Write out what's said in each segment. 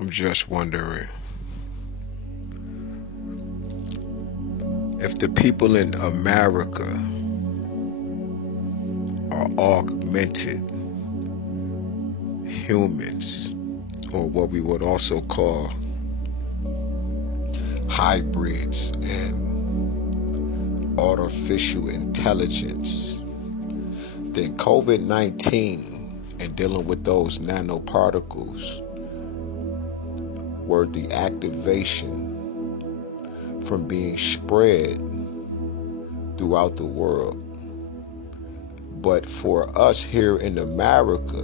I'm just wondering if the people in America are augmented humans, or what we would also call hybrids and artificial intelligence, then COVID-19 and dealing with those nanoparticles were the activation from being spread throughout the world. But for us here in America,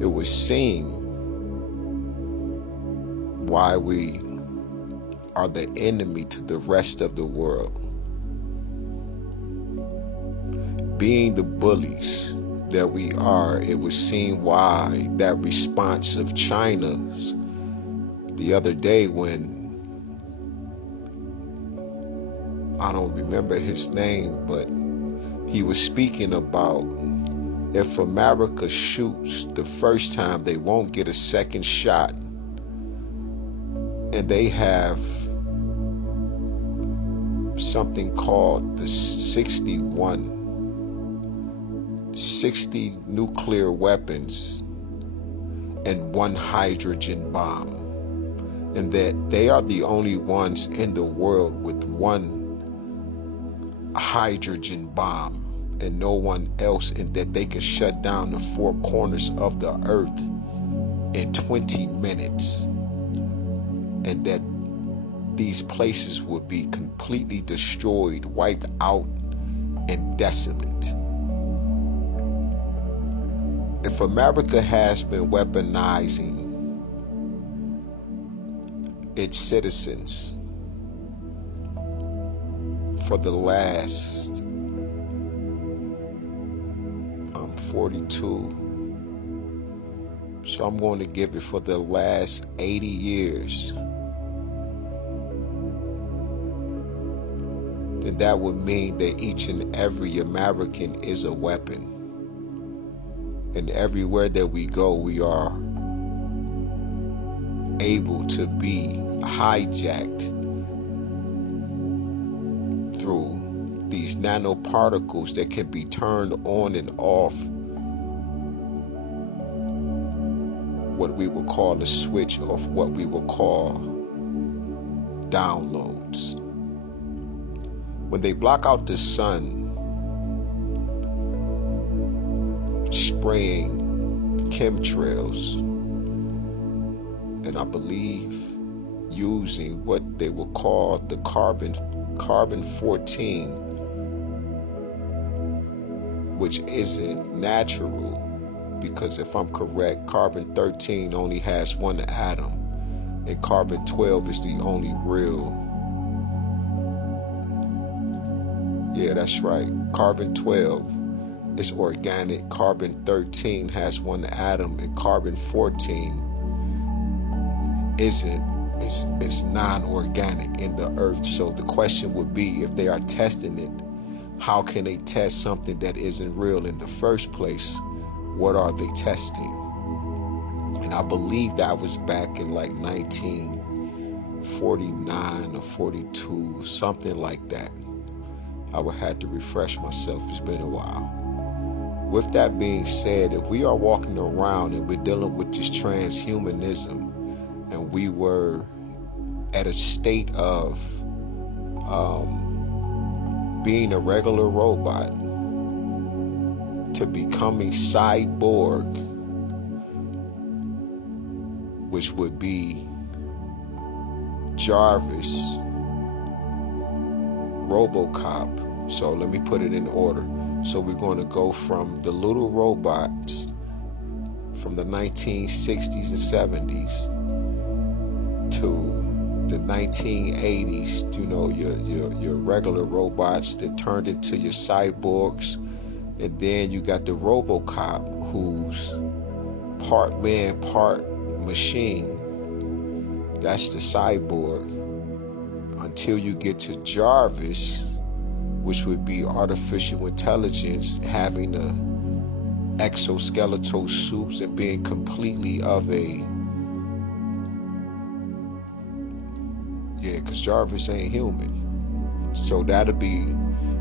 it was seen why we are the enemy to the rest of the world. Being the bullies that we are, it was seen why that response of China's the other day when, I don't remember his name, but he was speaking about if America shoots the first time, they won't get a second shot. And they have something called the 60 nuclear weapons and one hydrogen bomb. And that they are the only ones in the world with one hydrogen bomb and no one else, and that they can shut down the four corners of the earth in 20 minutes, and that these places would be completely destroyed, wiped out, and desolate. If America has been weaponizing its citizens for the last 42, so I'm going to give it for the last 80 years, then that would mean that each and every American is a weapon. And everywhere that we go, we are able to be hijacked through these nanoparticles that can be turned on and off, what we will call the switch of what we will call downloads. When they block out the sun, spraying chemtrails, and I believe using what they will call the carbon 14, which isn't natural, because if I'm correct, carbon 13 only has one atom, and carbon 12 is the only real. Yeah, that's right. Carbon 12 is organic. Carbon 13 has one atom, and carbon 14 isn't. It's non-organic in the earth. So the question would be, if they are testing it, how can they test something that isn't real in the first place? What are they testing? And I believe that was back in like 1949 or 42, something like that. I would have to refresh myself. It's been a while. With that being said, if we are walking around and we're dealing with this transhumanism, and we were at a state of being a regular robot to becoming cyborg, which would be Jarvis, Robocop. So let me put it in order. So we're going to go from the little robots from the 1960s and 70s to the 1980s, you know, your regular robots that turned into your cyborgs. And then you got the Robocop, who's part man, part machine. That's the cyborg. Until you get to Jarvis, which would be artificial intelligence, having the exoskeletal suits and being completely of a Yeah, because Jarvis ain't human. So that'll be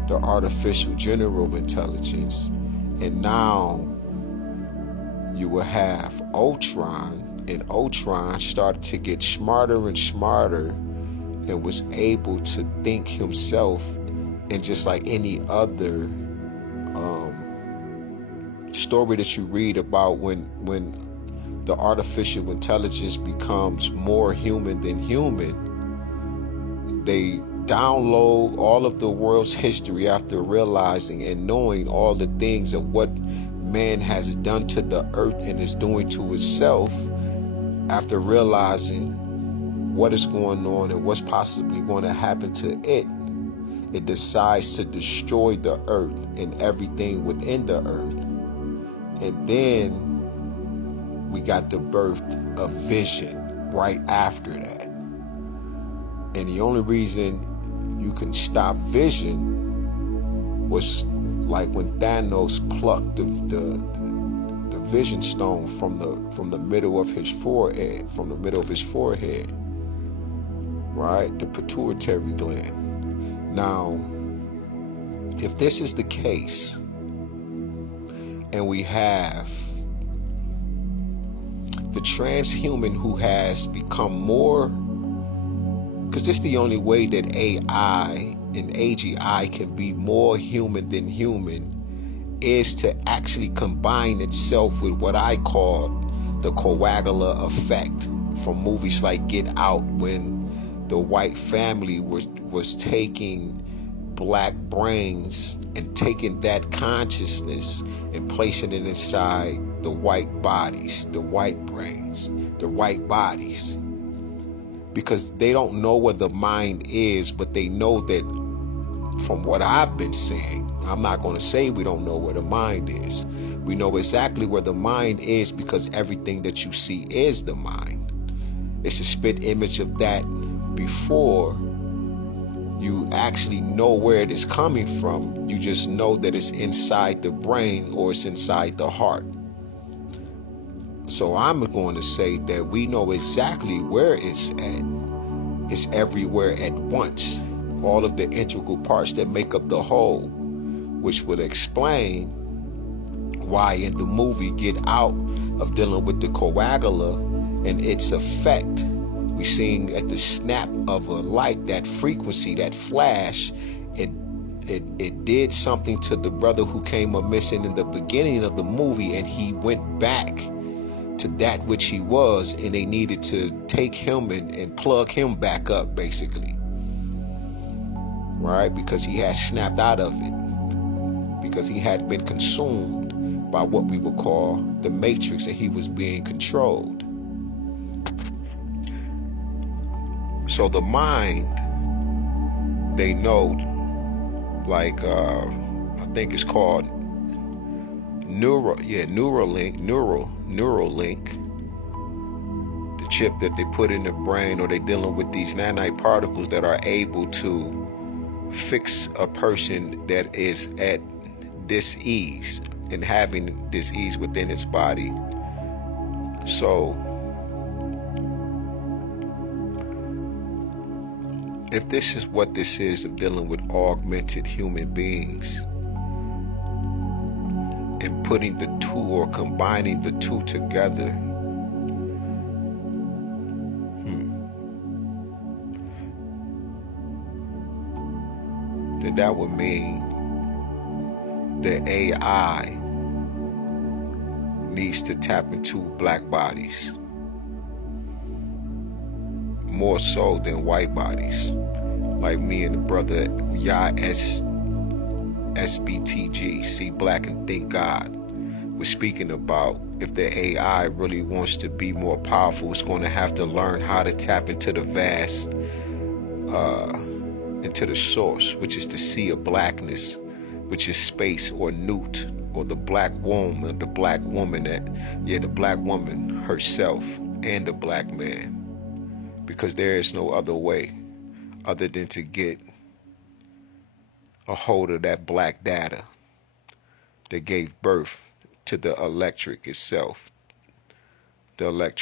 the artificial general intelligence. And now you will have Ultron, and Ultron started to get smarter and smarter and was able to think himself. And just like any other story that you read about, when the artificial intelligence becomes more human than human, they download all of the world's history after realizing and knowing all the things of what man has done to the earth and is doing to itself. After realizing what is going on and what's possibly going to happen to it, it decides to destroy the earth and everything within the earth. And then we got the birth of Vision right after that. And the only reason you can stop Vision was like when Thanos plucked the Vision Stone from the middle of his forehead, right? The pituitary gland. Now, if this is the case, and we have the transhuman who has become more, because this is the only way that AI and AGI can be more human than human, is to actually combine itself with what I call the coagula effect from movies like Get Out, when the white family was taking black brains and taking that consciousness and placing it inside the white bodies, the white brains, the white bodies. Because they don't know where the mind is, but they know that, from what I've been saying, I'm not going to say we don't know where the mind is. We know exactly where the mind is, because everything that you see is the mind. It's a spit image of that before you actually know where it is coming from. You just know that it's inside the brain or it's inside the heart. So I'm going to say that we know exactly where it's at. It's everywhere at once. All of the integral parts that make up the whole, which would explain why in the movie Get Out, of dealing with the coagula and its effect, we seen at the snap of a light, that frequency, that flash, it did something to the brother who came up missing in the beginning of the movie, and he went back to that which he was, and they needed to take him and plug him back up, basically, right? Because he had snapped out of it, because he had been consumed by what we would call the matrix, and he was being controlled. So the mind, they know, like I think it's called Neuralink, the chip that they put in the brain, or they dealing with these nanite particles that are able to fix a person that is at dis-ease and having dis-ease within its body. So if this is what this is, of dealing with augmented human beings and putting the two, or combining the two together, then that would mean the AI needs to tap into black bodies more so than white bodies. Like me and the brother SBTG, See Black and Thank God, was speaking about, if the AI really wants to be more powerful, it's going to have to learn how to tap into the vast, into the source, which is the sea of blackness, which is space, or Newt, or the black womb, or the black woman, the black woman herself, and the black man. Because there is no other way other than to get a hold of that black data that gave birth to the electric itself, the electric.